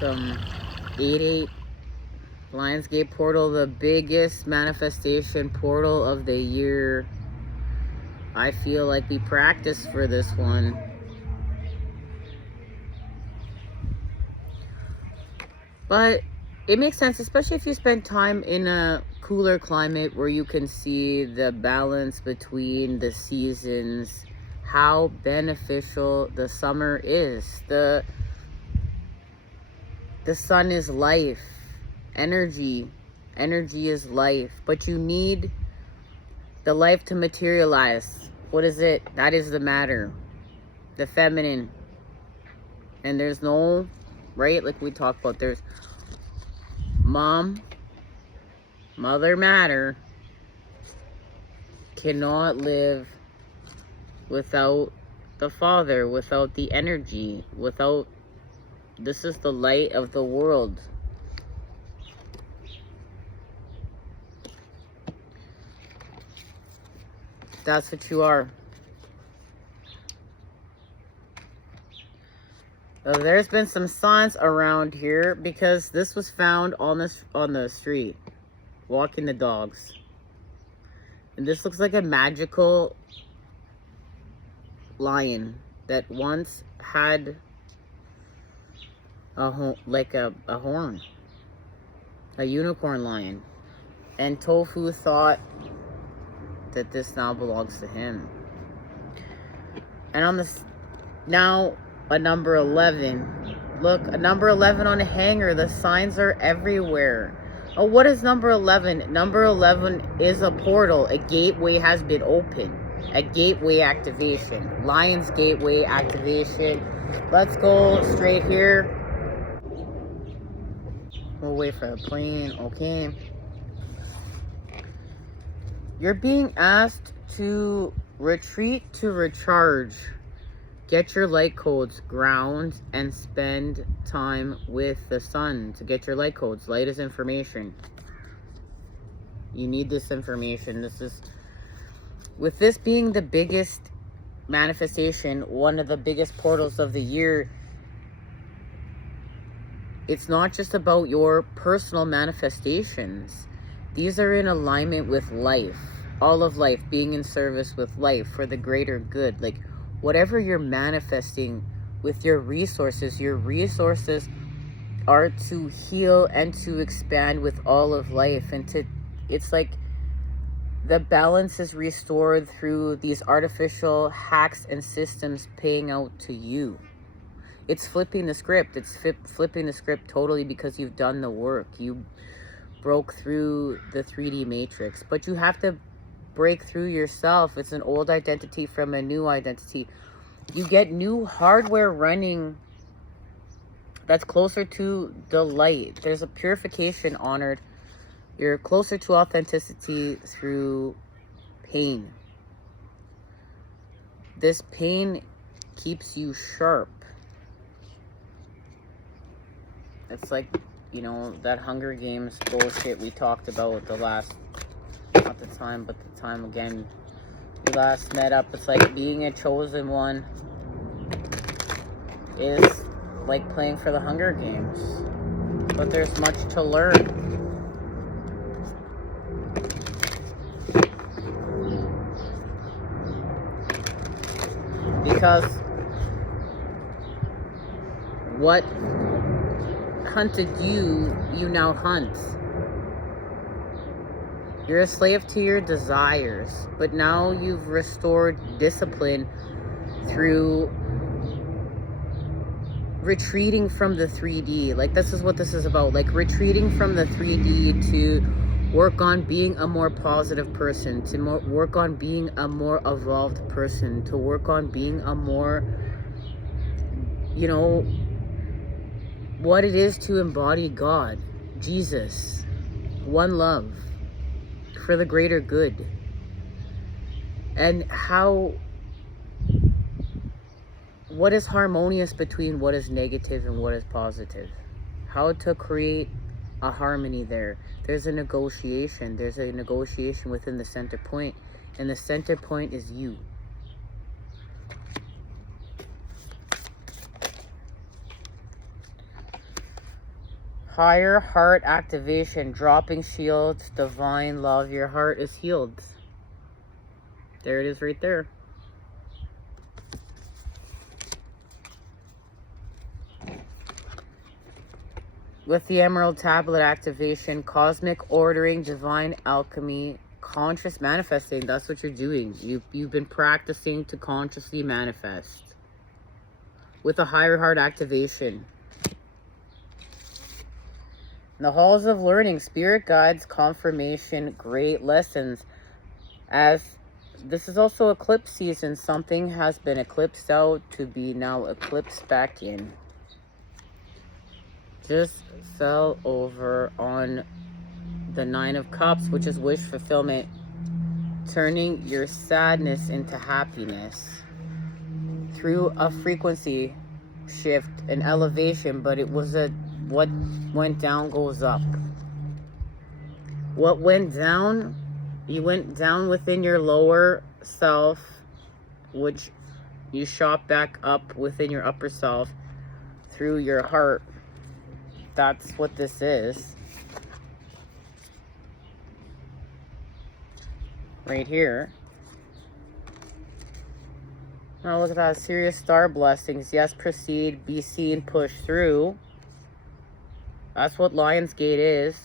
welcome. 88 Lionsgate portal, the biggest manifestation portal of the year. I feel like we practiced for this one. But it makes sense, especially if you spend time in a cooler climate where you can see the balance between the seasons, how beneficial the summer is. The sun is life, energy is life, but you need the life to materialize. What is it? That is the matter, the feminine. And there's no, right, like we talked about, there's mother matter cannot live without the father, without the energy, without, this is the light of the world. That's what you are. There's been some signs around here because this was found on the street, walking the dogs. And this looks like a magical lion that once had a horn, a unicorn lion. And Tofu thought that this now belongs to him. And on this, now a number 11. Look, a number 11 on a hanger. The signs are everywhere. Oh, what is number 11? Number 11 is a portal. A gateway has been opened. A gateway activation. Lion's gateway activation. Let's go straight here. We'll wait for the plane. Okay. You're being asked to retreat to recharge. Get your light codes, ground, and spend time with the sun to get your light codes. Light is information. You need this information. This is, with this being the biggest manifestation, one of the biggest portals of the year, it's not just about your personal manifestations. These are in alignment with life. All of life, being in service with life for the greater good. Like, whatever you're manifesting with your resources are to heal and to expand with all of life. And to, it's like the balance is restored through these artificial hacks and systems paying out to you. It's flipping the script. It's flipping the script totally because you've done the work. You broke through the 3D matrix, but you have to break through yourself. It's an old identity from a new identity. You get new hardware running that's closer to the light. There's a purification honored. You're closer to authenticity through pain. This pain keeps you sharp. It's like, you know, that Hunger Games bullshit we talked about the last, not the time, but the time again we last met up. It's like being a chosen one is like playing for the Hunger Games, but there's much to learn. Because what hunted you, you now hunt. You're a slave to your desires, but now you've restored discipline through retreating from the 3D. Like, this is what this is about. Like, retreating from the 3D to work on being a more positive person, to work on being a more evolved person, to work on being a more, you know, what it is to embody God, Jesus, one love, for the greater good. And how, what is harmonious between what is negative and what is positive. How to create a harmony there. There's a negotiation. There's a negotiation within the center point. And the center point is you. Higher heart activation, dropping shields, divine love. Your heart is healed. There it is right there. With the Emerald Tablet activation, cosmic ordering, divine alchemy, conscious manifesting. That's what you're doing. You've been practicing to consciously manifest. With a higher heart activation. In the halls of learning, spirit guides, confirmation, great lessons. As this is also eclipse season, something has been eclipsed out to be now eclipsed back in. Just fell over on the Nine of Cups, which is wish fulfillment. Turning your sadness into happiness through a frequency shift, an elevation, but it was a what went down goes up. What went down, you went down within your lower self, which you shot back up within your upper self through your heart. That's what this is. Right here. Now look at that. Serious star blessings. Yes, proceed, be seen, push through. That's what Lionsgate is.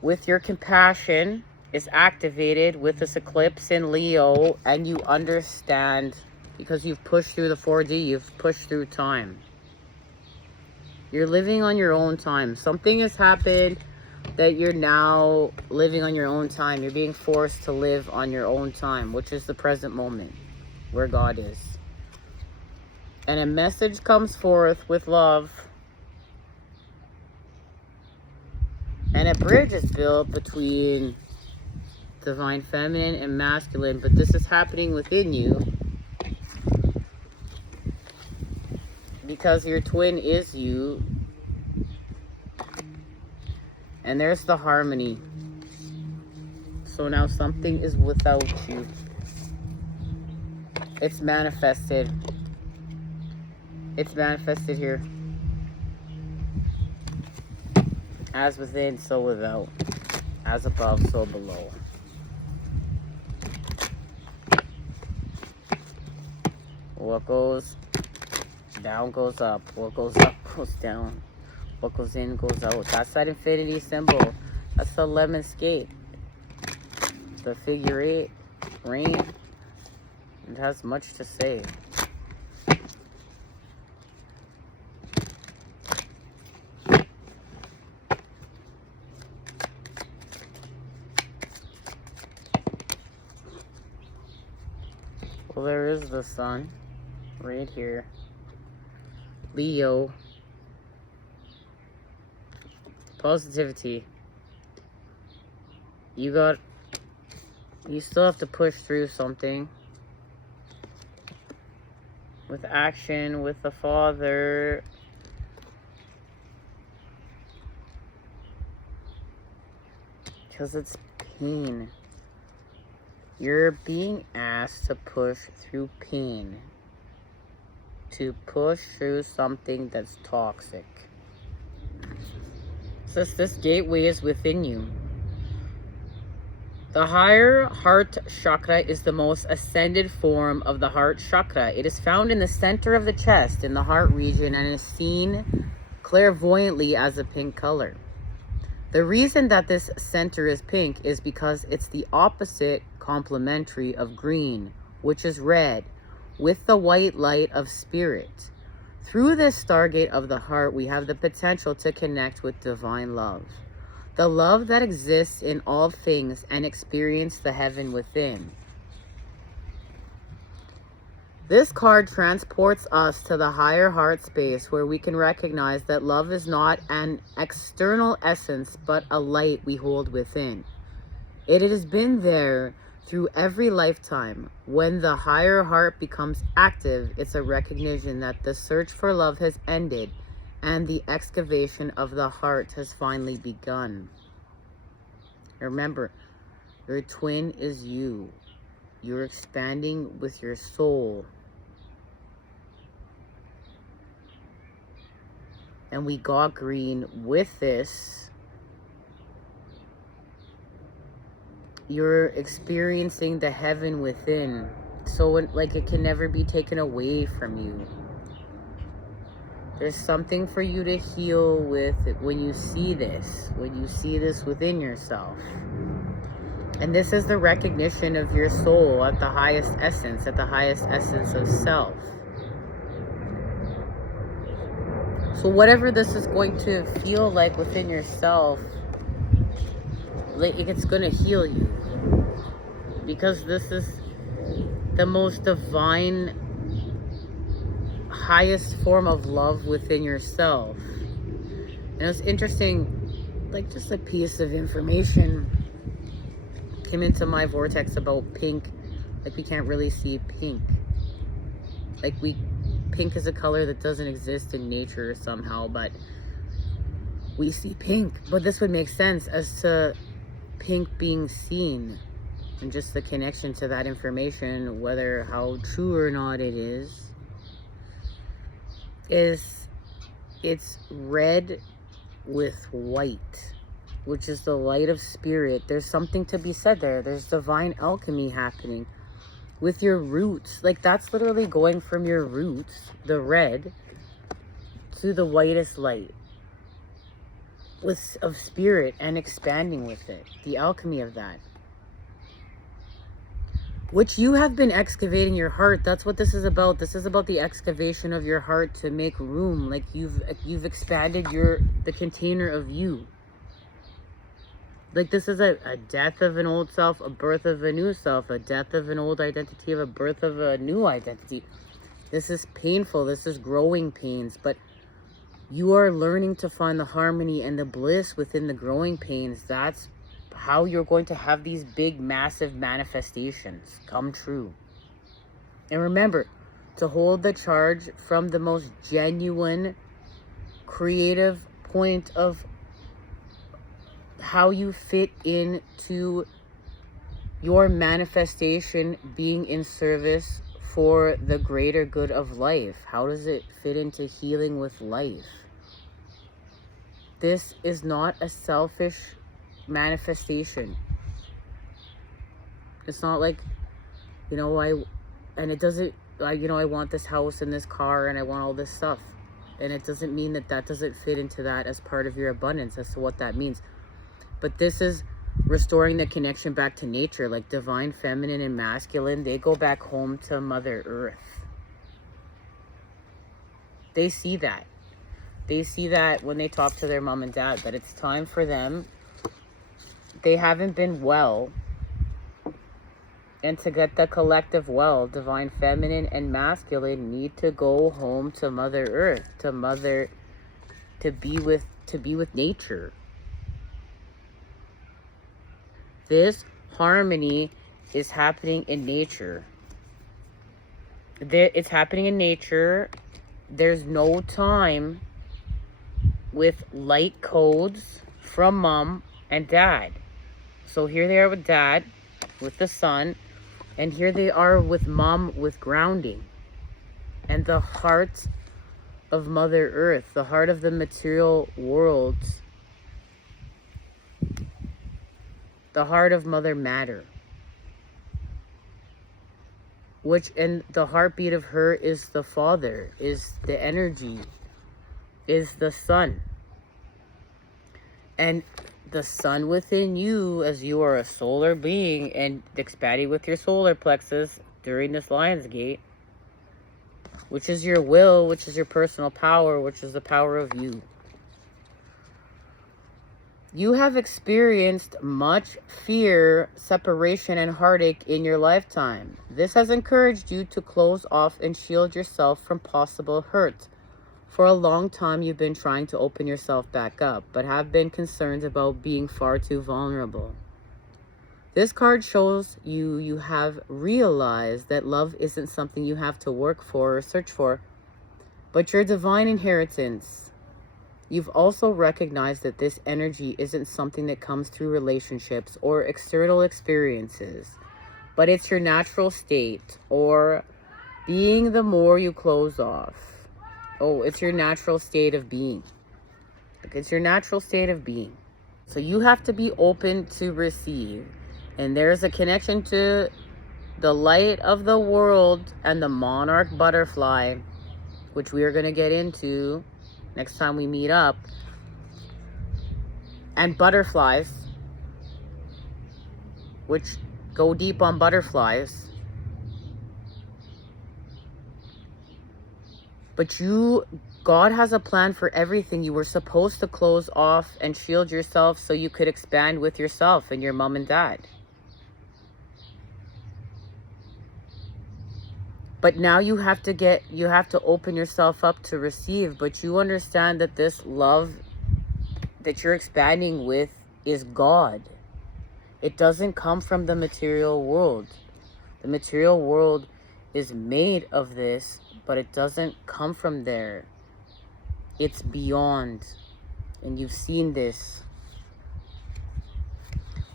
With your compassion is activated with this eclipse in Leo, and you understand because you've pushed through the 4D, you've pushed through time. You're living on your own time. Something has happened that you're now living on your own time. You're being forced to live on your own time, which is the present moment where God is. And a message comes forth with love. And a bridge is built between divine feminine and masculine, but this is happening within you because your twin is you. And there's the harmony. So now something is without you. It's manifested. It's manifested here. As within, so without. As above, so below. What goes down goes up. What goes up goes down. What goes in goes out. That's that infinity symbol. That's the lemon skate. The figure 8. Rain. It has much to say. Well, there is the sun. Right here. Leo. Positivity. You still have to push through something. With action, with the Father. Because it's pain. You're being asked to push through pain. To push through something that's toxic. So this gateway is within you. The higher heart chakra is the most ascended form of the heart chakra. It is found in the center of the chest, in the heart region, and is seen clairvoyantly as a pink color. The reason that this center is pink is because it's the opposite complementary of green, which is red, with the white light of spirit. Through this stargate of the heart, we have the potential to connect with divine love. The love that exists in all things and experience the heaven within. This card transports us to the higher heart space where we can recognize that love is not an external essence, but a light we hold within. It has been there through every lifetime. When the higher heart becomes active, it's a recognition that the search for love has ended and the excavation of the heart has finally begun. Remember, your twin is you. You're expanding with your soul. and we got green with this, you're experiencing the heaven within. So like it can never be taken away from you. There's something for you to heal with when you see this within yourself. And this is the recognition of your soul at the highest essence of self. So whatever this is going to feel like within yourself, like it's going to heal you. Because this is the most divine, highest form of love within yourself. And it's interesting, like just a piece of information came into my vortex about pink. Like we can't really see pink. Like pink is a color that doesn't exist in nature somehow, but we see pink. But this would make sense as to pink being seen, and just the connection to that information, whether how true or not it is it's red with white, which is the light of spirit. There's something to be said there. There's divine alchemy happening with your roots. Like that's literally going from your roots, the red, to the whitest light of spirit, and expanding with it. The alchemy of that, which you have been excavating your heart. That's what this is about. This is about the excavation of your heart to make room. Like you've expanded the container of you. Like this is a death of an old self, a birth of a new self, a death of an old identity, a birth of a new identity. This is painful. This is growing pains, but you are learning to find the harmony and the bliss within the growing pains. That's how you're going to have these big, massive manifestations come true. And remember to hold the charge from the most genuine, creative point of how you fit into your manifestation being in service for the greater good of life. How does it fit into healing with life? This is not a selfish manifestation. It's not like, I want this house and this car and I want all this stuff. And it doesn't mean that doesn't fit into that as part of your abundance, as to what that means. But this is restoring the connection back to nature, like divine feminine and masculine. They go back home to Mother Earth. They see that. They see that when they talk to their mom and dad, that it's time for them. They haven't been well. And to get the collective well, divine feminine and masculine need to go home to Mother Earth, to be with nature. This harmony is happening in nature. It's happening in nature. There's no time with light codes from mom and dad. So here they are with dad, with the sun, and here they are with mom, with grounding. And the heart of Mother Earth, the heart of the material world, the heart of Mother Matter, and the heartbeat of her is the Father, is the energy, is the sun. And the sun within you, as you are a solar being and expanding with your solar plexus during this Lionsgate, which is your will, which is your personal power, which is the power of you. You have experienced much fear, separation, and heartache in your lifetime. This has encouraged you to close off and shield yourself from possible hurt. For a long time, you've been trying to open yourself back up, but have been concerned about being far too vulnerable. This card shows you have realized that love isn't something you have to work for or search for, but your divine inheritance. You've also recognized that this energy isn't something that comes through relationships or external experiences, but it's your natural state, or being the more you close off. Oh, it's your natural state of being. Like, it's your natural state of being. So you have to be open to receive. And there's a connection to the light of the world and the monarch butterfly, which we are going to get into next time we meet up. And butterflies, which go deep on butterflies. But God has a plan for everything. You were supposed to close off and shield yourself so you could expand with yourself and your mom and dad. But now you have to open yourself up to receive. But you understand that this love that you're expanding with is God. It doesn't come from the material world. The material world is made of this, but it doesn't come from there. It's beyond. And you've seen this.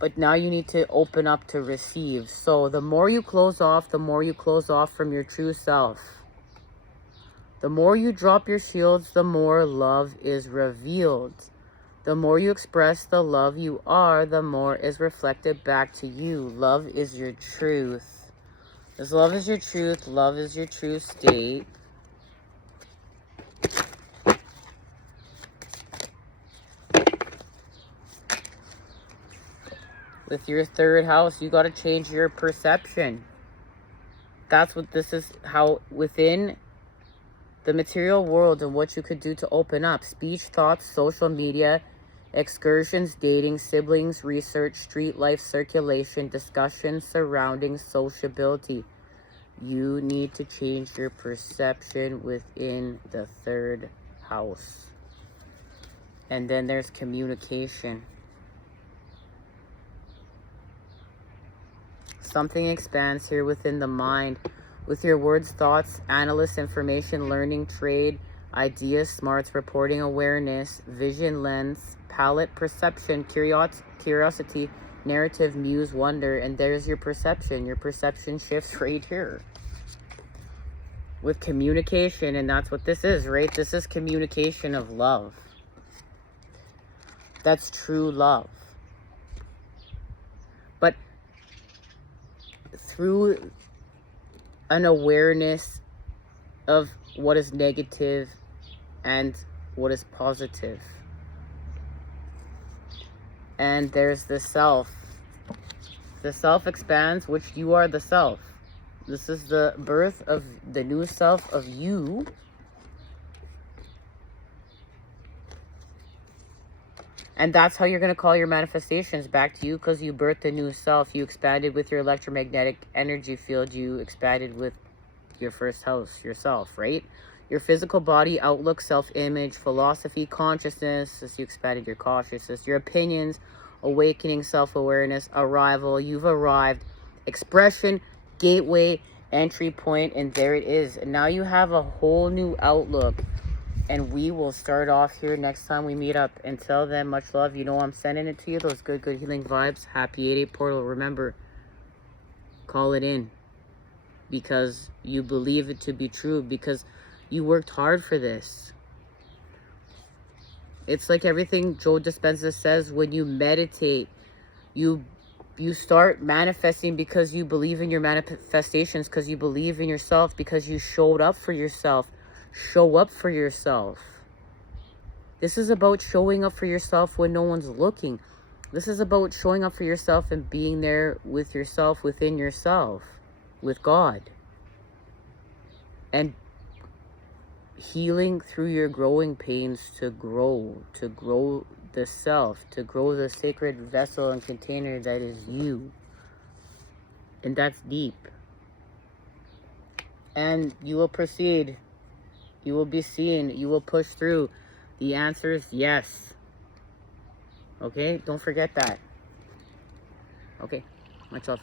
But now you need to open up to receive. So the more you close off from your true self. The more you drop your shields, the more love is revealed. The more you express the love you are, the more is reflected back to you. Love is your truth. As love is your truth, love is your true state. With your third house, you got to change your perception. That's what this is, how within the material world and what you could do to open up. Speech, thoughts, social media, excursions, dating, siblings, research, street life, circulation, discussion, surroundings, sociability. You need to change your perception within the third house. And then there's communication. Something expands here within the mind. With your words, thoughts, analysis, information, learning, trade, ideas, smarts, reporting, awareness, vision, lens, palette, perception, curiosity, narrative, muse, wonder, and there's your perception. Your perception shifts right here. With communication, and that's what this is, right? This is communication of love. That's true love. But through an awareness of what is negative and what is positive. And there's the self. The self expands, which you are the self. This is the birth of the new self of you. And that's how you're going to call your manifestations back to you, because you birthed a new self. You expanded with your electromagnetic energy field. You expanded with your first house, yourself, right? Your physical body, outlook, self-image, philosophy, consciousness. As you expanded your consciousness, your opinions, awakening, self-awareness, arrival. You've arrived. Expression, gateway, entry point, and there it is. And now you have a whole new outlook. And we will start off here next time we meet up. Until then, much love. You know I'm sending it to you. Those good healing vibes. Happy 88 portal. Remember, call it in. Because you believe it to be true. Because you worked hard for this. It's like everything Joe Dispenza says. When you meditate, you start manifesting because you believe in your manifestations. Because you believe in yourself. Because you showed up for yourself. Show up for yourself. This is about showing up for yourself when no one's looking. This is about showing up for yourself and being there with yourself, within yourself, with God. And healing through your growing pains to grow the self, to grow the sacred vessel and container that is you. And that's deep. And you will proceed. You will be seen. You will push through. The answer is yes. Okay? Don't forget that. Okay. Much love.